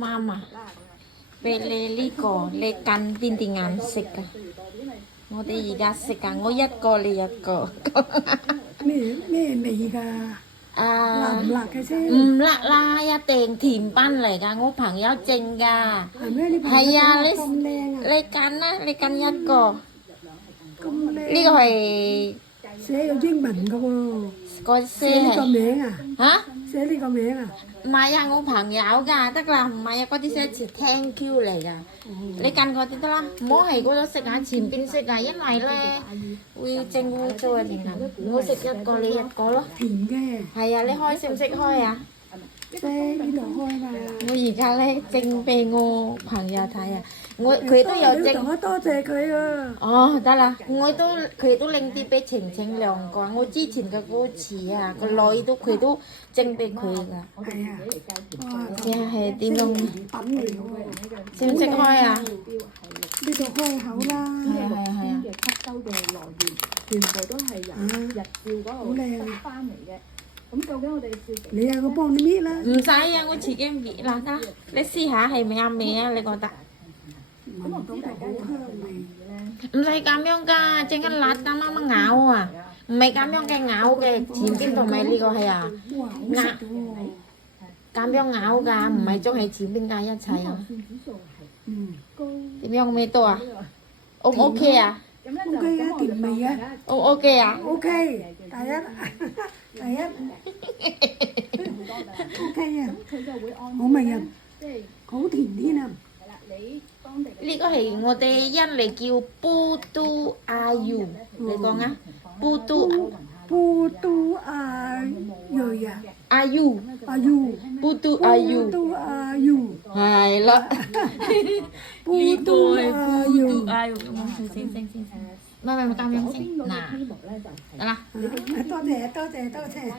Mama，俾你呢個，你揀邊啲顏色㗎？我哋而家食㗎，我一個你一個。咩味㗎？辣啊，唔辣嘅先？唔辣啦，一定甜品嚟㗎，我朋友整㗎。係咩？你朋友係啊，整得咁靚啊？你揀啦，你揀一個。咁靚。呢個係寫有英文㗎喎。個寫呢個名啊？嚇？寫呢個名啊？唔係啊，我朋友㗎，得啦，唔係啊，嗰啲寫住 Thank you 嚟㗎。你揀嗰啲得啦，唔好係嗰度食啊，前邊食啊，因為咧會整污糟啊，定係我食一個你一個咯。甜嘅。係啊，你開識唔識開啊？識呢度開嘛？我而家咧整俾我朋友睇啊，佢都有整。我多謝佢啊！哦，得啦，佢都拎啲俾晴晴兩個，我之前嘅嗰次啊，個女都佢都整俾佢㗎。係啊！哇！試下係點用？品嚟㗎喎。識唔識開啊？呢度開口啦。係啊係啊係啊！吸收嘅來源全部都係由日照嗰度得翻嚟嘅。咁究竟我哋試你啊，我幫你搣啦。唔使啊，我自己搣啦，得啦。你試下係咪啱味啊？你覺得？聞到就好香味。唔使咁樣㗎，整緊辣㗎，媽媽咬啊！唔係咁樣嘅咬嘅，前邊同埋呢個係啊，哇！好食㗎喎。咁樣咬㗎，唔係將喺前邊加一齊啊。嗯。點樣味道啊？O 唔 OK 啊咁咧 O K 啊，甜味啊。 ？O OK 啊？ O K，第一 O K 啊，佢就會按好味啊，即係好甜添啊。係啦，你當地嘅呢個係我哋印尼叫布都阿 U，你講啊？布都布都阿瑞啊，阿 U，阿 U，布都阿 U，都阿 U，係啦。布都阿 U，阿 U，先，唔係咁樣先，嗱，呢度咧就係得啦。多謝多謝多謝。